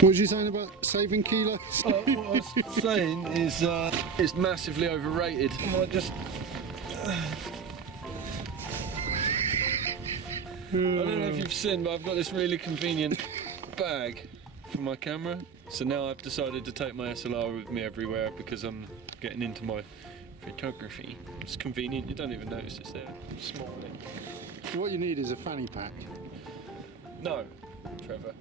What was you saying about saving kilos? What I was saying is it's massively overrated. I might just... I don't know if you've seen, but I've got this really convenient bag for my camera. So now I've decided to take my SLR with me everywhere because I'm getting into my photography. It's convenient, you don't even notice it's there. Small, isn't it? So what you need is a fanny pack. No, Trevor.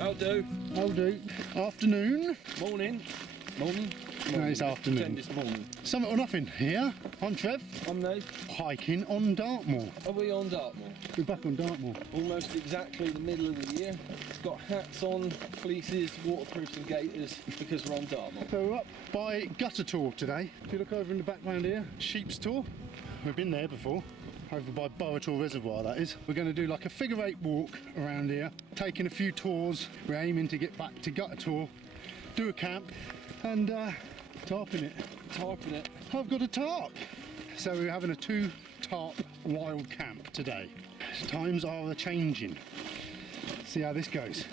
I'll do. I'll do. Afternoon. Morning. Morning. No, it's afternoon. Pretend it's morning. Summit or nothing here. I'm Trev. I'm Nate. Hiking on Dartmoor. Are we on Dartmoor? We're back on Dartmoor. Almost exactly the middle of the year. Got hats on, fleeces, waterproofs and gaiters because we're on Dartmoor. So we're up by Gutter Tor today. If you look over in the background here, Sheep's Tor. We've been there before. Over by Boator Reservoir, that is. We're going to do like a figure 8 walk around here, taking a few tours. We're aiming to get back to Gutter Tor, do a camp and tarping it. Tarping it. I've got a tarp. So we're having a 2 tarp wild camp today. Times are a-changing. See how this goes.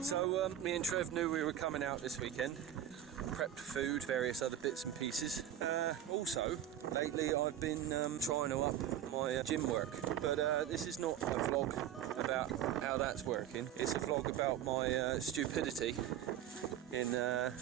So me and Trev knew we were coming out this weekend. Prepped food, various other bits and pieces. Also, lately I've been trying to up my gym work, but this is not a vlog about how that's working. It's a vlog about my stupidity in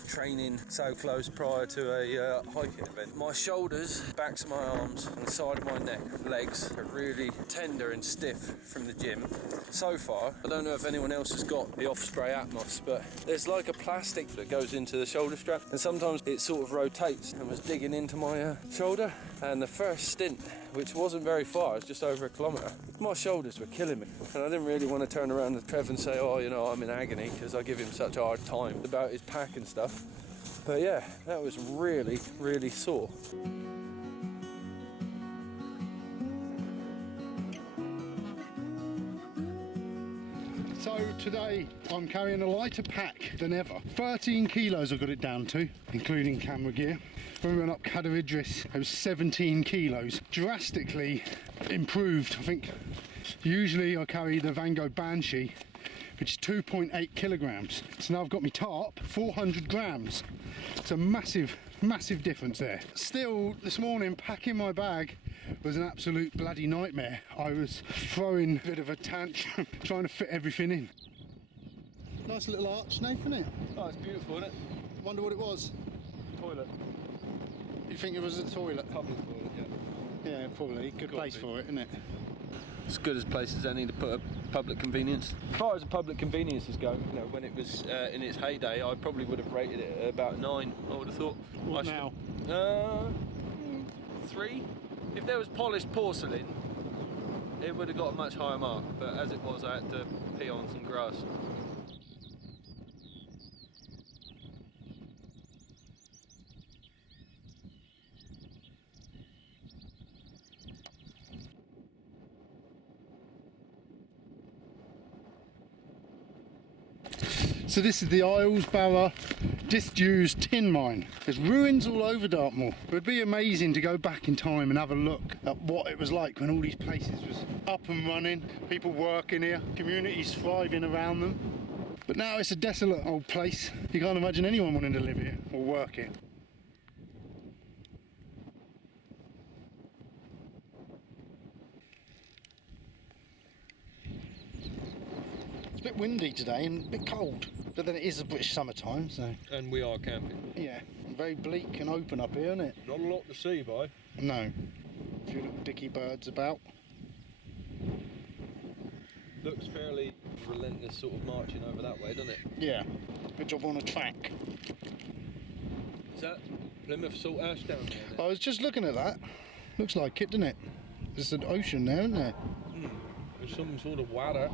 training so close prior to a hiking event. My shoulders, backs of my arms and the side of my neck, legs are really tender and stiff from the gym. So far, I don't know if anyone else has got the Osprey Atmos, but there's like a plastic that goes into the shoulder strap and sometimes it sort of rotates and was digging into my shoulder, and the first stint, which wasn't very far, it was just over a kilometre, my shoulders were killing me and I didn't really want to turn around to Trev and say, oh, you know, I'm in agony, because I give him such a hard time about his pack and stuff. But yeah, that was really, really sore. So today I'm carrying a lighter pack than ever. 13 kilos I've got it down to, including camera gear. When we went up Cadair Idris, it was 17 kilos. Drastically improved. I think usually I carry the Van Gogh Banshee, which is 2.8 kilograms. So now I've got my tarp, 400 grams. It's a massive, massive difference there. Still, this morning, packing my bag was an absolute bloody nightmare. I was throwing a bit of a tantrum, trying to fit everything in. Nice little arch, Nathan, isn't it? Oh, it's beautiful, isn't it? Wonder what it was. Toilet. You think it was a toilet? Public toilet, yeah. Yeah, probably. Good place for it, isn't it? As good as place as any to put a public convenience. As far as the public conveniences go, you know, when it was in its heyday, I probably would have rated it at about 9, I would have thought. What now? 3. If there was polished porcelain, it would have got a much higher mark, but as it was, I had to pee on some grass. So this is the Islesborough disused tin mine. There's ruins all over Dartmoor. It would be amazing to go back in time and have a look at what it was like when all these places was up and running, people working here, communities thriving around them. But now it's a desolate old place. You can't imagine anyone wanting to live here or work here. It's a bit windy today and a bit cold, but then it is the British summertime, so... And we are camping. Yeah, very bleak and open up here, isn't it? Not a lot to see, boy. No. A few little dicky birds about. Looks fairly relentless sort of marching over that way, doesn't it? Yeah, good job on a track. Is that Plymouth salt ash down there? I was just looking at that. Looks like it, doesn't it? There's an ocean there, isn't there? There's some sort of water.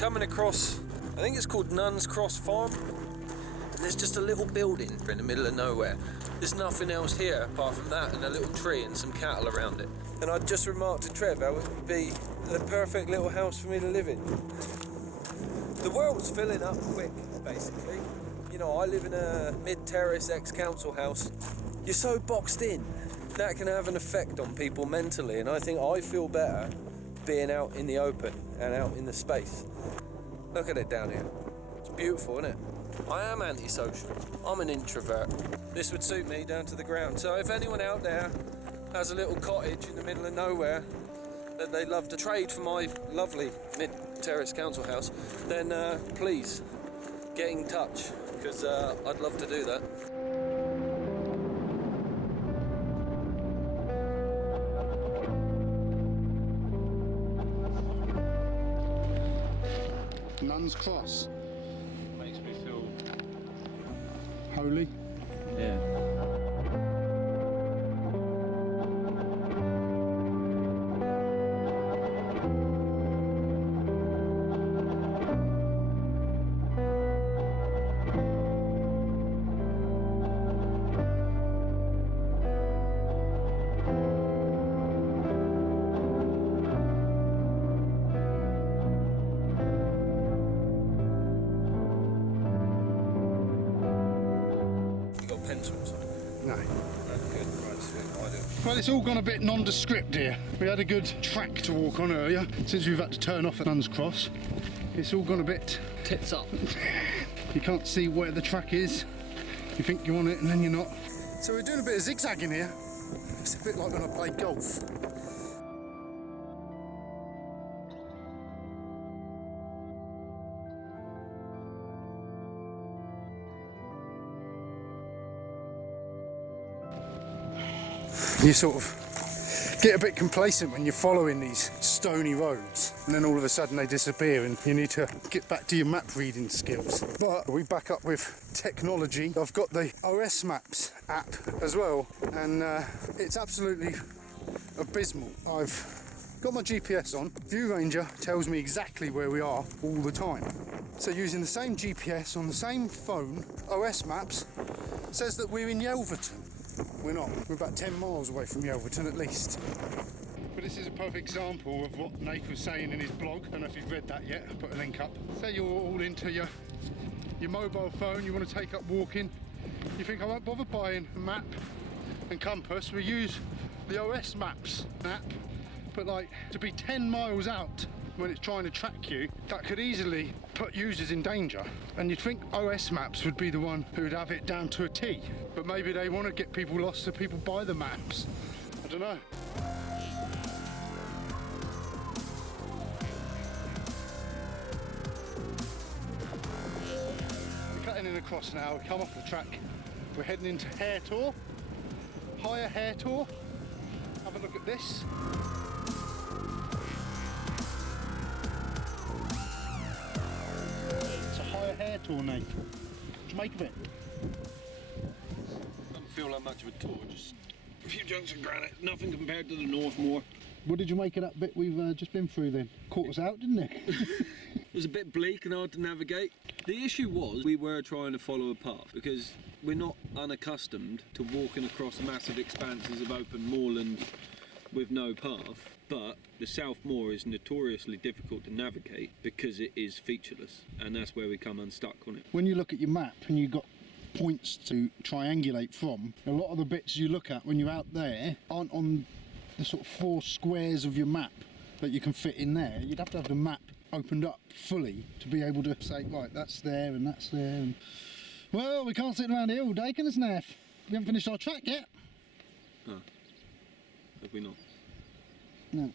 coming across, I think it's called Nuns Cross Farm. And there's just a little building in the middle of nowhere. There's nothing else here apart from that and a little tree and some cattle around it. And I just remarked to Trev how it would be the perfect little house for me to live in. The world's filling up quick, basically. You know, I live in a mid-terrace ex-council house. You're so boxed in. That can have an effect on people mentally, and I think I feel better being out in the open and out in the space. Look at it down here. It's beautiful, isn't it? I am antisocial. I'm an introvert. This would suit me down to the ground. So if anyone out there has a little cottage in the middle of nowhere that they'd love to trade for my lovely mid-terrace council house, then please get in touch, because I'd love to do that. Nuns Cross. Makes me feel Holy. yeah. Pencils. No. Good, right, sweet, I do. Well, it's all gone a bit nondescript here. We had a good track to walk on earlier. Since we've had to turn off at Nuns Cross, it's all gone a bit Tits up. You can't see where the track is. You think you're on it and then you're not. So we're doing a bit of zigzagging here. It's a bit like when I played golf. You sort of get a bit complacent when you're following these stony roads, and then all of a sudden they disappear and you need to get back to your map reading skills. But we back up with technology. I've got the OS Maps app as well, and it's absolutely abysmal. I've got my GPS on. View Ranger tells me exactly where we are all the time. So using the same GPS on the same phone, OS Maps says that we're in Yelverton. We're not. We're about 10 miles away from Yelverton at least. But this is a perfect example of what Nate was saying in his blog. I don't know if you've read that yet. I'll put a link up. Say you're all into your mobile phone, you want to take up walking. You think I won't bother buying a map and compass. We use the OS Maps app. But like, to be 10 miles out when it's trying to track you, that could easily put users in danger. And you'd think OS Maps would be the one who would have it down to a T. But maybe they want to get people lost so people buy the maps. I don't know. We're cutting in across now, we come off the track. We're heading into Haretor, higher Haretor. Have a look at this. Haretor, Nate. What do you make of it? Doesn't feel like much of a tour, just a few chunks of granite, nothing compared to the North Moor. What did you make of that bit we've just been through then? Caught us out, didn't it? It was a bit bleak and hard to navigate. The issue was we were trying to follow a path because we're not unaccustomed to walking across massive expanses of open moorland with no path. But the South Moor is notoriously difficult to navigate because it is featureless, and that's where we come unstuck on it. When you look at your map and you've got points to triangulate from, a lot of the bits you look at when you're out there aren't on the sort of 4 squares of your map that you can fit in there. You'd have to have the map opened up fully to be able to say, right, that's there and that's there. And... Well, we can't sit around here all day, can us, Naff? We haven't finished our track yet. Oh. Have we not? No.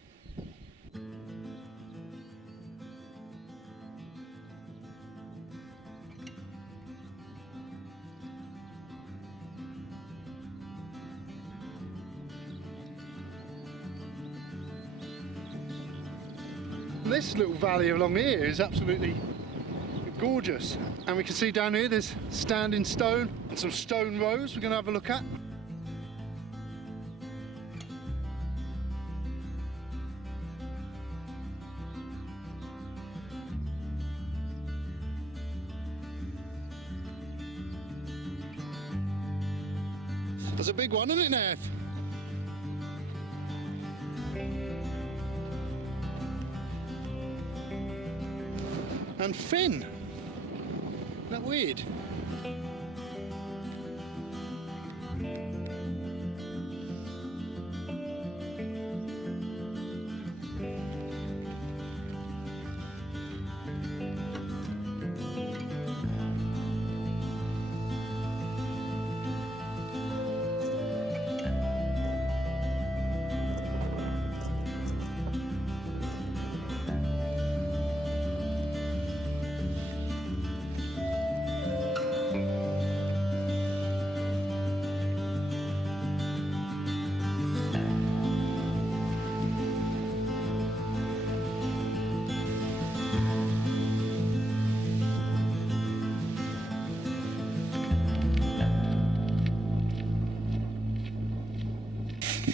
This little valley along here is absolutely gorgeous, and we can see down here there's standing stone and some stone rows we're going to have a look at. That's a big one, isn't it, Nev? And fin. Isn't that weird?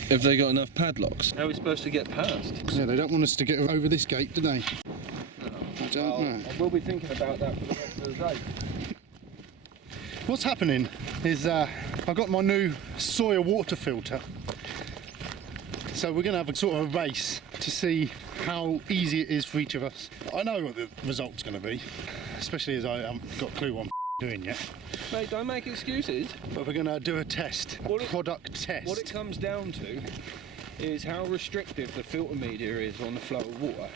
Have they got enough padlocks? How are we supposed to get past? Yeah, they don't want us to get over this gate, do they? No. I don't know. We'll be thinking about that for the rest of the day. What's happening is I've got my new Sawyer water filter. So we're going to have a sort of a race to see how easy it is for each of us. I know what the result's going to be, especially as I haven't got a clue what I'm doing yet. Mate, don't make excuses. But we're going to do a test, a product test. What it comes down to is how restrictive the filter media is on the flow of water.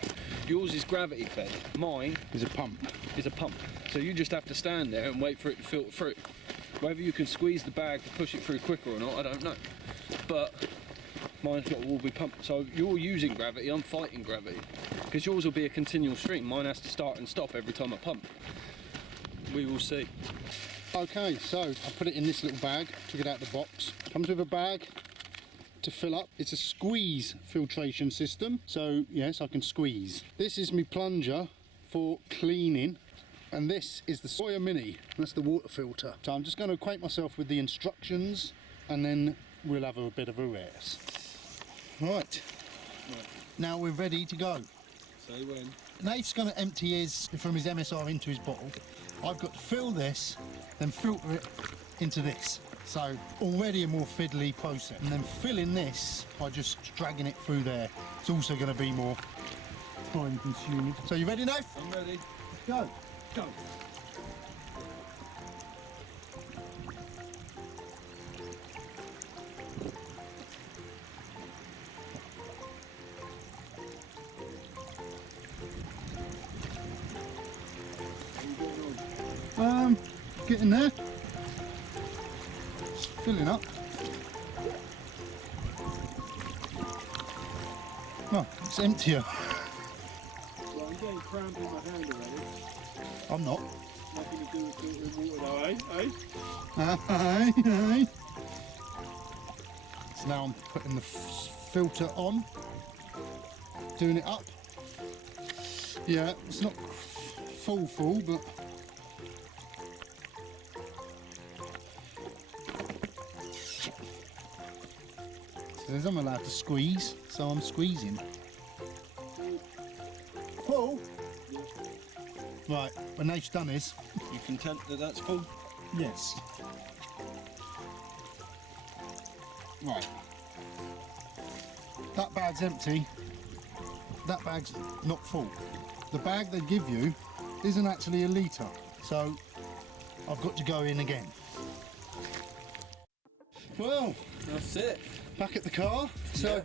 Yours is gravity fed. Mine is a pump. So you just have to stand there and wait for it to filter through. Whether you can squeeze the bag to push it through quicker or not, I don't know. But mine's will be pumped. So you're using gravity, I'm fighting gravity. Because yours will be a continual stream. Mine has to start and stop every time I pump. We will see. Okay, so I put it in this little bag, took it out of the box. Comes with a bag to fill up. It's a squeeze filtration system, so yes, I can squeeze. This is my plunger for cleaning, and this is the Sawyer Mini. That's the water filter. So I'm just going to acquaint myself with the instructions, and then we'll have a bit of a race. Right. Now we're ready to go. Say when. Nate's going to empty his from his MSR into his bottle. I've got to fill this, then filter it into this. So already a more fiddly process. And then filling this by just dragging it through there. It's also going to be more time consuming. So you ready, Nate? I'm ready. Go. Go. Getting there. Just filling up. Oh, it's emptier. Well, I'm getting cramp in my hand already. I'm not. Nothing to do with filtering water though, eh? Aye. So now I'm putting the filter on, doing it up. Yeah, it's not full, but says I'm allowed to squeeze, so I'm squeezing. Full? Yeah. Right, when Nate's done his. You content that that's full? Yes. Right. That bag's empty. That bag's not full. The bag they give you isn't actually a litre, so I've got to go in again. Well, that's it. Back at the car. So, yeah.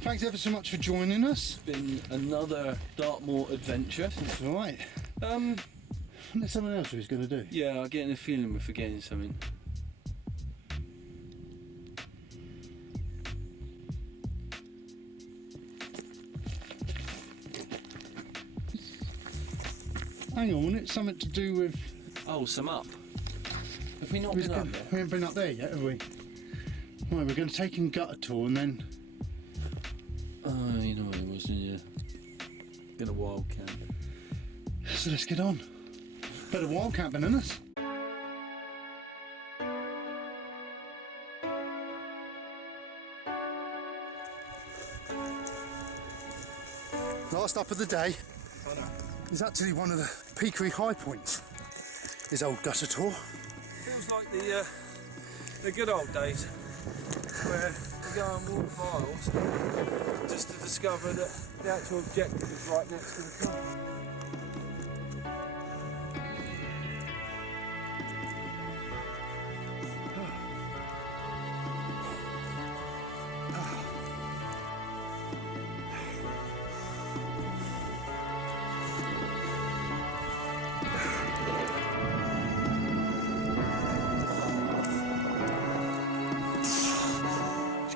Thanks ever so much for joining us. It's been another Dartmoor adventure. That's right. There's something else we was going to do. Yeah, I'm getting a feeling we're forgetting something. Hang on, wasn't it something to do with... Oh, some up. Have we not been up there? We haven't been up there yet, have we? Right, we're going to take in gutter tour and then... Oh, you know what it was, didn't you? Been a wild camp. So let's get on. Better wild camping than us. Last up of the day is actually one of the peakery high points. Is old gutter tour. Feels like the good old days. where we go and walk miles just to discover that the actual objective is right next to the top.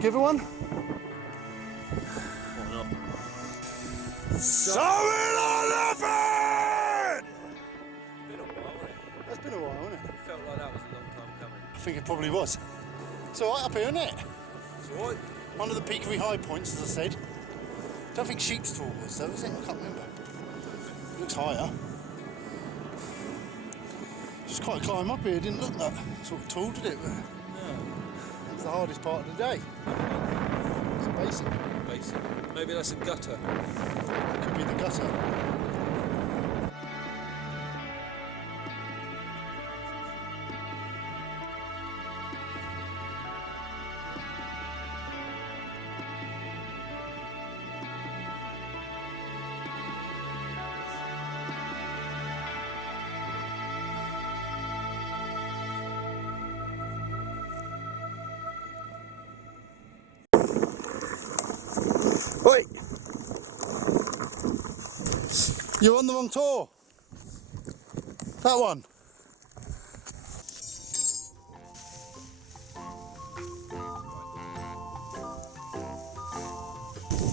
Give her one? Why not? Something on nothing! Been a while, hasn't it? That's been a while, hasn't it? Felt like that was a long time coming. I think it probably was. It's alright up here, isn't it? It's alright. One of the peakery high points, as I said. Don't think Sheep's Tor was though, is it? I can't remember. It looks higher. Just quite a climb up here, didn't look that sort of tall, did it? But that's the hardest part of the day. It's a basin. Basic. Maybe that's a gutter. Could be the gutter. Wait! You're on the wrong tour. That one.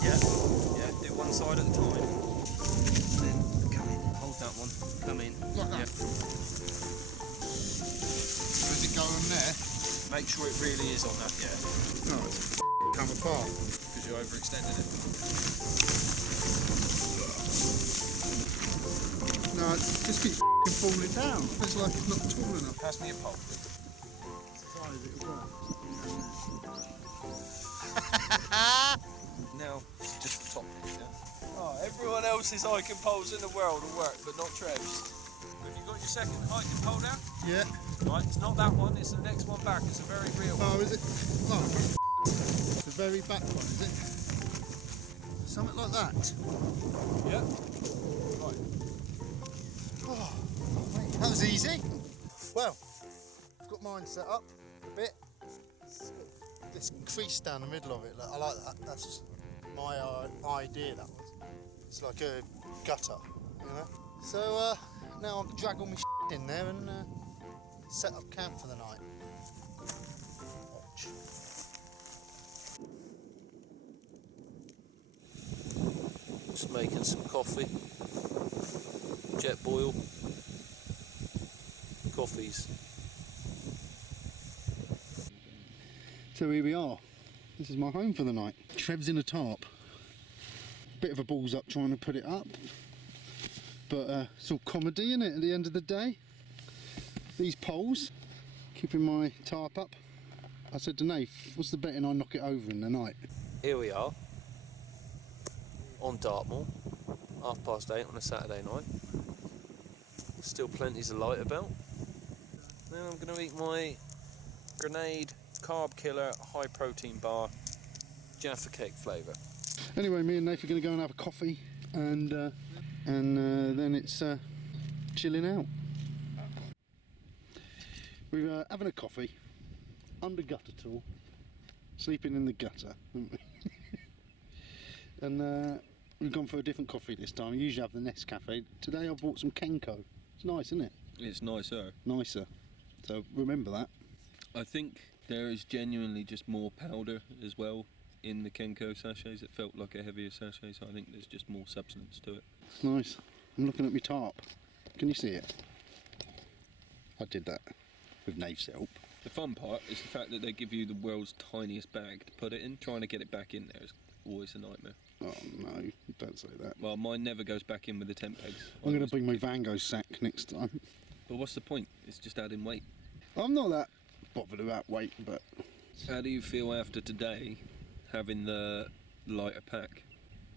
Yeah, do one side at a time. Then come in, hold that one, come in. Like that? Yeah. Does it go on there? Make sure it really is on that, yeah. No, it's come apart. Because you overextended it. No, it just keeps falling down. It's like it's not tall enough. Pass me a pole. Size it'll work. Now, just the top, yeah? Oh, everyone else's hiking poles in the world will work, but not Trev's. Have you got your second hiking pole now? Yeah. Right, it's not that one, it's the next one back, it's a very real one. Oh, is it? Oh, the very back one, is it? Something like that. Yeah. Right. Oh, mate, that was easy. Well, I've got mine set up a bit. It's got this crease down the middle of it. I like that. That's my idea. That was. It's like a gutter, you know. So now I can drag all my shit in there and set up camp for the night. Watch. Just making some coffee. Jet boil. Coffees. So here we are. This is my home for the night. Trev's in a tarp. Bit of a balls up trying to put it up. But it's all comedy, isn't it, at the end of the day? These poles, keeping my tarp up. I said to Nath, what's the betting I knock it over in the night? Here we are. On Dartmoor. 8:30 on a Saturday night. Still plenty of light about. Then I'm going to eat my Grenade Carb Killer High Protein Bar, Jaffa Cake flavour. Anyway, me and Nath are going to go and have a coffee and then it's chilling out. We're having a coffee, under gutter tool, sleeping in the gutter, haven't we? And we've gone for a different coffee this time. We usually have the Nescafe. Today I bought some Kenko. It's nice, isn't it? It's nicer. Nicer. So remember that. I think there is genuinely just more powder as well in the Kenko sachets. It felt like a heavier sachet, so I think there's just more substance to it. It's nice. I'm looking at my tarp. Can you see it? I did that with Nave's help. The fun part is the fact that they give you the world's tiniest bag to put it in. Trying to get it back in there is always a nightmare. Oh no, don't say that. Well, mine never goes back in with the tent pegs. I'm going to bring my Vango sack next time. But what's the point? It's just adding weight. I'm not that bothered about weight, but... How do you feel after today, having the lighter pack?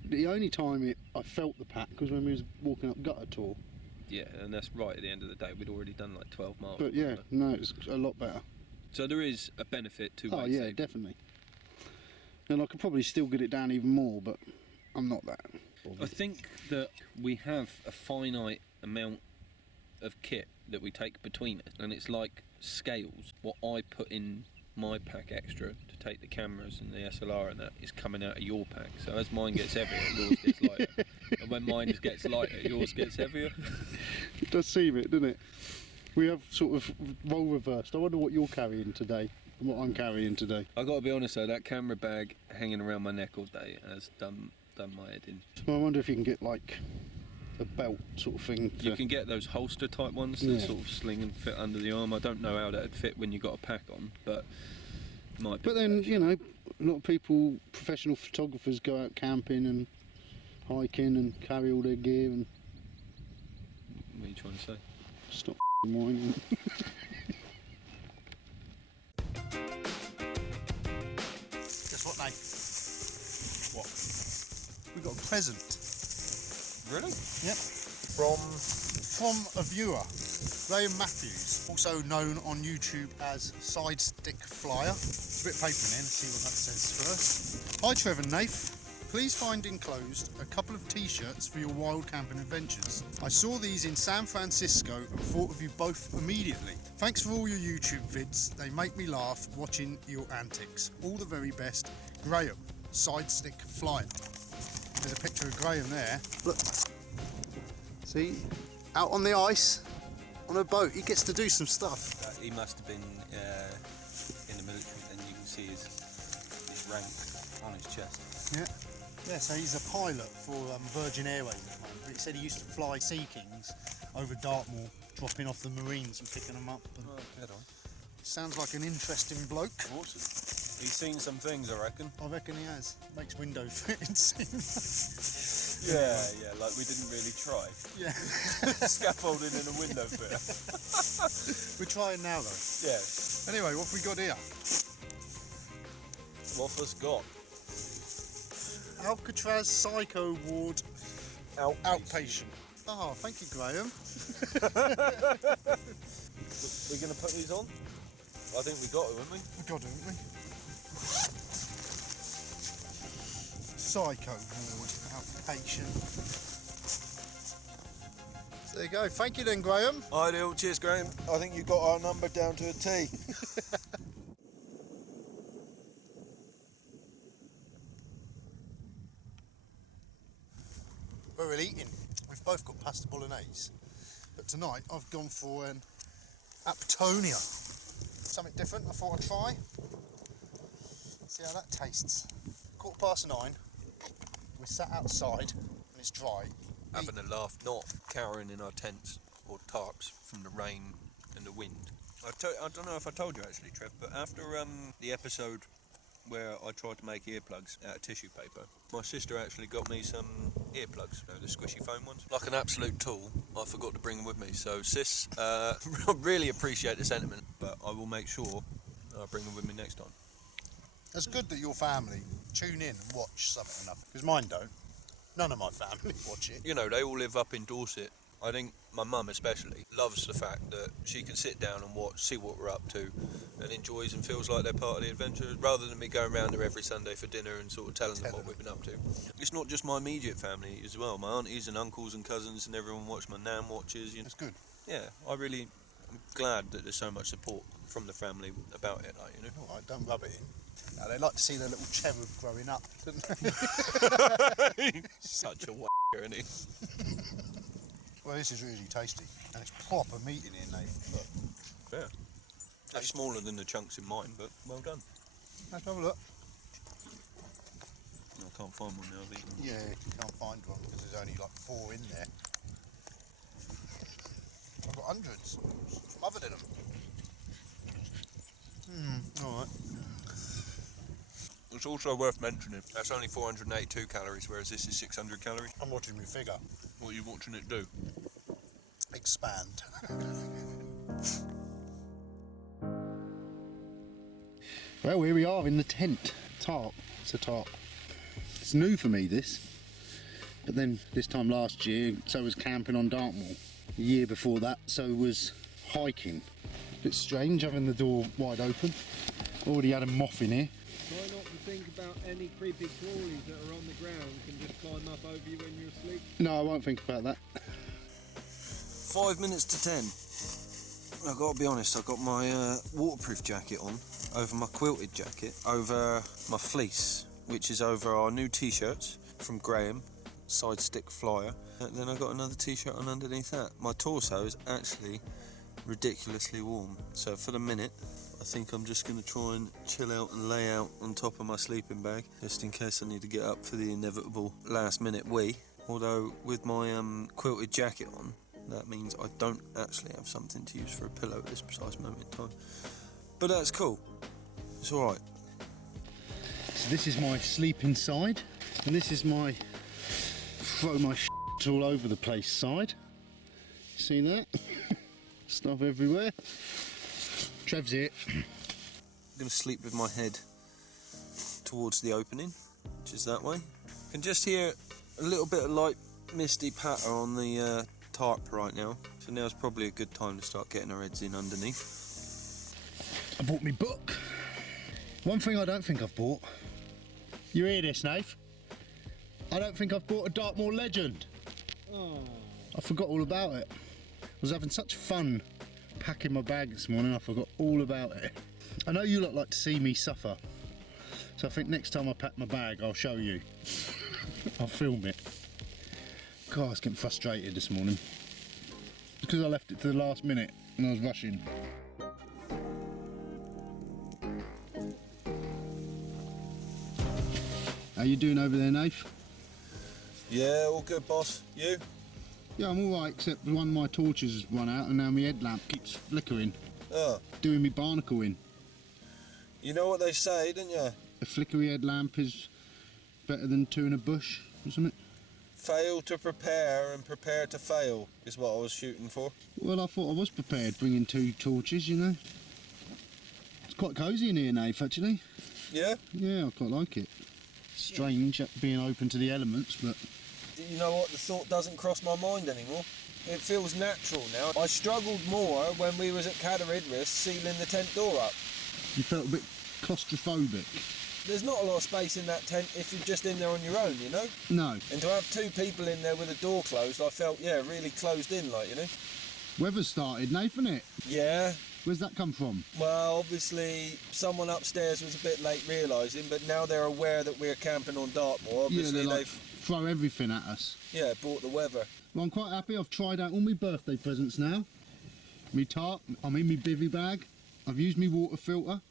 The only time I felt the pack was when we was walking up Gutter Tour. Yeah, and that's right at the end of the day. We'd already done like 12 miles. But yeah, no, it's a lot better. So there is a benefit to weight Oh yeah, saving. definitely. And I could probably still get it down even more, but I'm not that. I think that we have a finite amount of kit that we take between us, and it's like scales. What I put in my pack extra to take the cameras and the SLR and that is coming out of your pack. So as mine gets heavier, yours gets lighter. And when mine gets lighter, yours gets heavier. It does seem it, doesn't it? We have sort of role reversed. I wonder what you're carrying today and what I'm carrying today. I got to be honest though, that camera bag hanging around my neck all day has done my head in. So I wonder if you can get like a belt sort of thing. You can get those holster type ones that sort of sling and fit under the arm. I don't know how that'd fit when you got a pack on, but might be. But then, you know, a lot of people, professional photographers, go out camping and hiking and carry all their gear and... What are you trying to say? Stop whining. Guess what, Nate? What? We got a present. Really? Yep. From a viewer, Graham Matthews, also known on YouTube as Side Stick Flyer. A bit of paper in there, let's see what that says first. Hi Trevor and Nath. Please find enclosed a couple of t-shirts for your wild camping adventures. I saw these in San Francisco and thought of you both immediately. Thanks for all your YouTube vids. They make me laugh watching your antics. All the very best. Graham, Side Stick Flyer. There's a picture of Graham there. Look. See? Out on the ice, on a boat. He gets to do some stuff. He must have been in the military, then you can see his rank on his chest. Yeah. Yeah, so he's a pilot for Virgin Airways at the moment. But he said he used to fly Sea Kings over Dartmoor, dropping off the Marines and picking them up. And Head on. sounds like an interesting bloke. Awesome. He's seen some things, I reckon. I reckon he has. Makes window fitting seem. Yeah, like we didn't really try. Yeah. Scaffolding in a window fitter. We're trying now though. Yeah. Anyway, what have we got here? What have us got? Alcatraz Psycho Ward Outpatient. Oh, thank you, Graham. We're going to put these on? I think we got it, haven't we? We got it, haven't we? Psycho Ward Outpatient. So there you go. Thank you then, Graham. Ideal. Cheers, Graham. I think you got our number down to a T. Where we're eating. We've both got pasta bolognese, but tonight I've gone for an Aptonia. Something different I thought I'd try. See how that tastes. 9:15. We're sat outside and it's dry. Having a laugh, not cowering in our tents or tarps from the rain and the wind. I don't know if I told you actually, Trev, but after the episode where I tried to make earplugs out of tissue paper, my sister actually got me some earplugs, you know, the squishy foam ones. Like an absolute tool, I forgot to bring them with me. So sis, I really appreciate the sentiment, but I will make sure I bring them with me next time. It's good that your family tune in and watch something enough, because mine don't. None of my family watch it. You know, they all live up in Dorset. I think my mum especially loves the fact that she can sit down and watch, see what we're up to, and enjoys and feels like they're part of the adventure, rather than me going around there every Sunday for dinner and sort of telling them what we've been up to. It's not just my immediate family as well. My aunties and uncles and cousins and everyone watch. My nan watches. You know. It's good. Yeah, I'm glad that there's so much support from the family about it. Like, you know. All right, don't rub it in. Now, they like to see their little cherub growing up, don't they? Such a w***er, isn't he? Well, this is really tasty, and it's proper meat in here, Nate. Look. Yeah. It's smaller than the chunks in mine, but well done. Let's have a look. I can't find one now, I've eaten them. Yeah, you can't find one because there's only like 4 in there. I've got hundreds, smothered in them. Alright. It's also worth mentioning, that's only 482 calories, whereas this is 600 calories. I'm watching my figure What are you watching it do? expand. Well, here we are in the tent. Tarp. It's a tarp. It's new for me, this. But then this time last year, so was camping on Dartmoor. The year before that, so was hiking. Bit strange having the door wide open. Already had a moth in here. Try not to think about any creepy crawlies that are on the ground can just climb up over you when you're asleep? No, I won't think about that. 5 minutes to 10. I've got to be honest, I've got my waterproof jacket on, over my quilted jacket, over my fleece, which is over our new t-shirts from Graham, Side Stick Flyer. And then I've got another t-shirt on underneath that. My torso is actually ridiculously warm. So for the minute, I think I'm just going to try and chill out and lay out on top of my sleeping bag, just in case I need to get up for the inevitable last minute wee. Although with my quilted jacket on, that means I don't actually have something to use for a pillow at this precise moment in time. But that's cool. It's alright. So this is my sleeping side, and this is my throw my shit all over the place side. See that? Stuff everywhere. Trev's here. I'm going to sleep with my head towards the opening, which is that way. I can just hear a little bit of light misty patter on the tarp right now, so now's probably a good time to start getting our heads in underneath. I bought me book. One thing I don't think I've bought. You hear this, Nath? I don't think I've bought a Dartmoor Legend. Oh. I forgot all about it. I was having such fun packing my bag this morning, I forgot all about it. I know you lot like to see me suffer, so I think next time I pack my bag, I'll show you. I'll film it. God, I was getting frustrated this morning. Because I left it to the last minute and I was rushing. How you doing over there, Nath? Yeah, all good, boss. You? Yeah, I'm alright, except one of my torches has run out and now my headlamp keeps flickering. Oh. Doing me barnacle in. You know what they say, don't you? A flickery headlamp is better than two in a bush, isn't it? Fail to prepare and prepare to fail is what I was shooting for. Well, I thought I was prepared bringing two torches, you know. It's quite cosy in here, Nath, actually. Yeah? Yeah, I quite like it. Strange being open to the elements, but... You know what? The thought doesn't cross my mind anymore. It feels natural now. I struggled more when we was at Cadair Idris sealing the tent door up. You felt a bit claustrophobic. There's not a lot of space in that tent if you're just in there on your own, you know? No. And to have two people in there with the door closed, I felt, yeah, really closed in, like, you know? Weather's started, Nath, innit? Yeah. Where's that come from? Well, obviously, someone upstairs was a bit late realising, but now they're aware that we're camping on Dartmoor. Obviously, yeah, they've throw everything at us. Yeah, brought the weather. Well, I'm quite happy. I've tried out all my birthday presents now. Me tarp, I'm in my bivvy bag. I've used my water filter.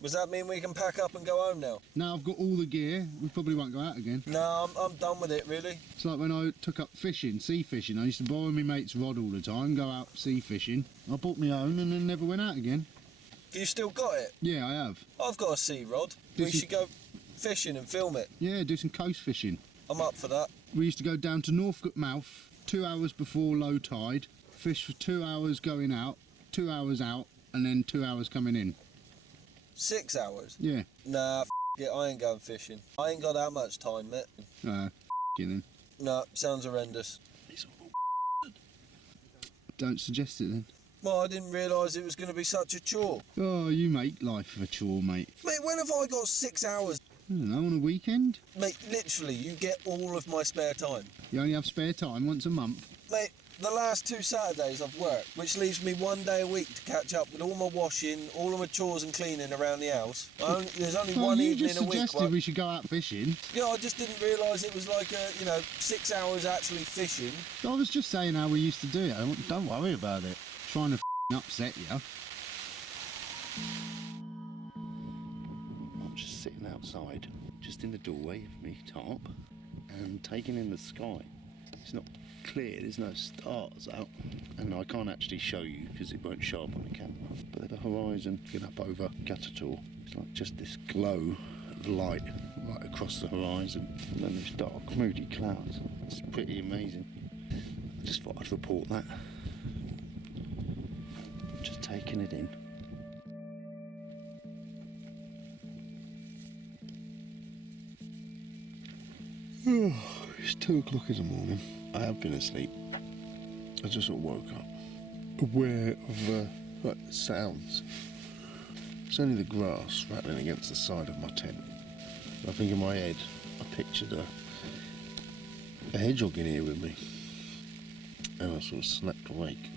Does that mean we can pack up and go home now? Now I've got all the gear. We probably won't go out again. No, I'm done with it, really. It's like when I took up fishing, sea fishing. I used to borrow my mate's rod all the time, go out sea fishing. I bought my own and then never went out again. Have you still got it? Yeah, I have. I've got a sea rod. We should go fishing and film it. Yeah, do some coast fishing. I'm up for that. We used to go down to Northcote Mouth 2 hours before low tide, fish for 2 hours going out, 2 hours out, and then 2 hours coming in. 6 hours? Yeah. Nah, it, I ain't going fishing. I ain't got that much time, mate. Then. No, sounds horrendous. It's all Don't suggest it then. Well, I didn't realise it was going to be such a chore. Oh, you make life a chore, mate. Mate, when have I got 6 hours? I don't know, on a weekend? Mate, literally, you get all of my spare time. You only have spare time once a month? Mate, the last 2 Saturdays I've worked, which leaves me 1 day a week to catch up with all my washing, all of my chores and cleaning around the house. There's only one evening a week. You just suggested we should go out fishing. Yeah, I just didn't realise it was like, 6 hours actually fishing. I was just saying how we used to do it. Don't worry about it. Trying to upset you. I'm just sitting outside, just in the doorway of me tarp, and taking in the sky. It's not clear, there's no stars out, and I can't actually show you because it won't show up on the camera. But the horizon, get up over Gatator, it's like just this glow of light right across the horizon, and then there's dark, moody clouds. It's pretty amazing. I just thought I'd report that. Just taking it in. It's 2 o'clock in the morning. I have been asleep. I just sort of woke up, aware of the sounds. It's only the grass rattling against the side of my tent. I think in my head, I pictured a hedgehog in here with me. And I sort of slept awake.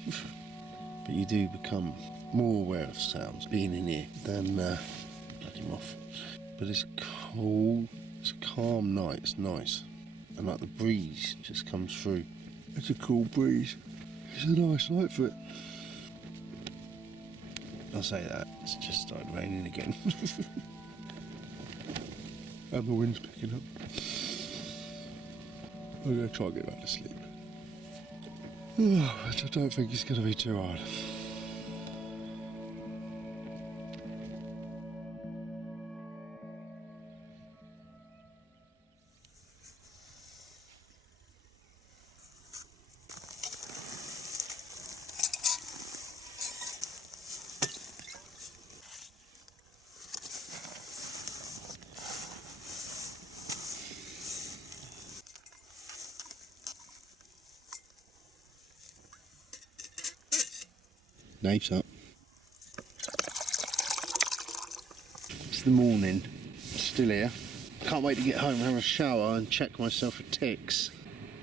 But you do become more aware of sounds being in here than bloody moth. But it's cool, it's a calm night, it's nice. And like the breeze just comes through. It's a cool breeze. It's a nice night for it. I'll say that, it's just started raining again. And the wind's picking up. I'm going to try and get back to sleep. But I don't think it's going to be too hard. Nave's up. It's the morning, still here. Can't wait to get home and have a shower and check myself for ticks.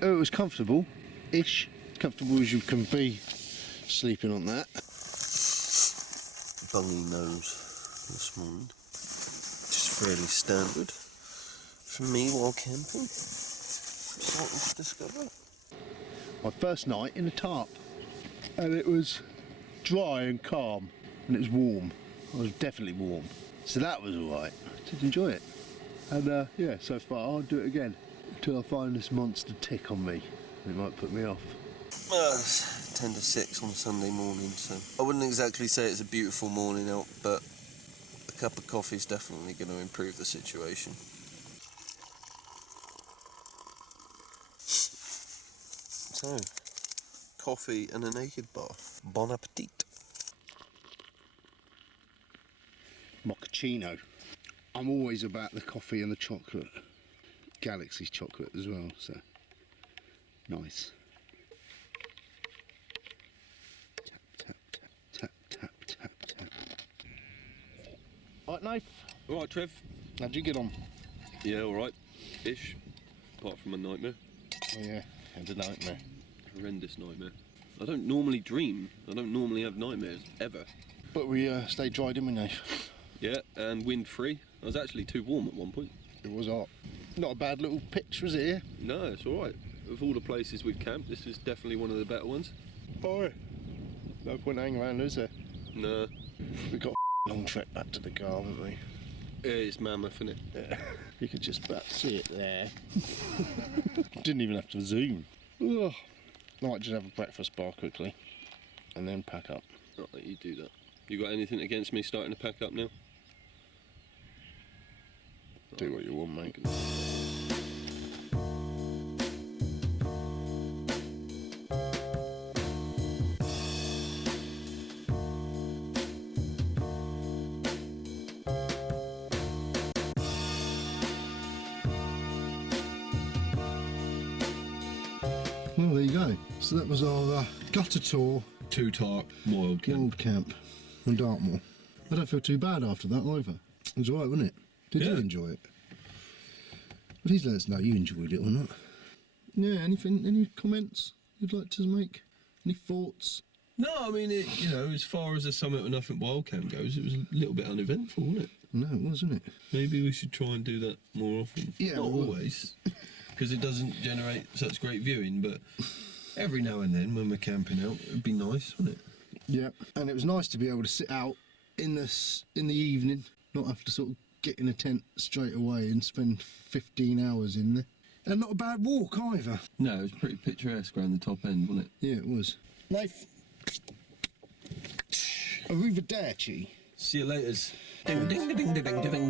Oh, it was comfortable-ish. Comfortable as you can be sleeping on that. Bungy nose this morning. Just fairly standard for me while camping. Something to discover. My first night in a tarp, and it was dry and calm, and it was warm. I was definitely warm, so that was alright. I did enjoy it, and yeah, so far I'll do it again until I find this monster tick on me. It might put me off. It's 10 to 6 on a Sunday morning, so I wouldn't exactly say it's a beautiful morning out, but a cup of coffee is definitely going to improve the situation. So, coffee and a naked bath. Bon appetit. Mochaccino. I'm always about the coffee and the chocolate. Galaxy's chocolate as well, so nice. Tap, tap, tap, tap, tap, tap, tap. Alright, Knife. Alright, Trev. How'd you get on? Yeah, alright. Ish. Apart from a nightmare. Oh yeah, had a nightmare. Horrendous nightmare. I don't normally dream. I don't normally have nightmares, ever. But we stayed dry, didn't we, Knife? Yeah, and wind-free. I was actually too warm at one point. It was hot. Not a bad little pitch, was it here? No, it's alright. Of all the places we've camped, this is definitely one of the better ones. Oh, no point hanging around, is there? No. We've got a long trek back to the car, haven't we? Yeah, it's mammoth, isn't it? Yeah. You could just about see it there. Didn't even have to zoom. Ugh. I might just have a breakfast bar quickly and then pack up. Right, you do that. You got anything against me starting to pack up now? Do what you want, mate. Well, there you go. So that was our gutter tour. 2 tarp, wild camp. Wild camp on Dartmoor. I don't feel too bad after that either. It was alright, wasn't it? Did you enjoy it? Please let us know you enjoyed it or not. Yeah, anything, any comments you'd like to make? Any thoughts? No, I mean, you know, as far as a Summit with Nothing wild camp goes, it was a little bit uneventful, wasn't it? No, it wasn't it? Maybe we should try and do that more often. Yeah, not well, always, because it doesn't generate such great viewing, but every now and then when we're camping out, it'd be nice, wouldn't it? Yeah, and it was nice to be able to sit out in the evening, not have to sort of get in a tent straight away and spend 15 hours in there. And not a bad walk either. No, it was pretty picturesque around the top end, wasn't it? Yeah, it was. Knife. Arrivederci. See you later. Ding, ding, ding, ding, ding, ding.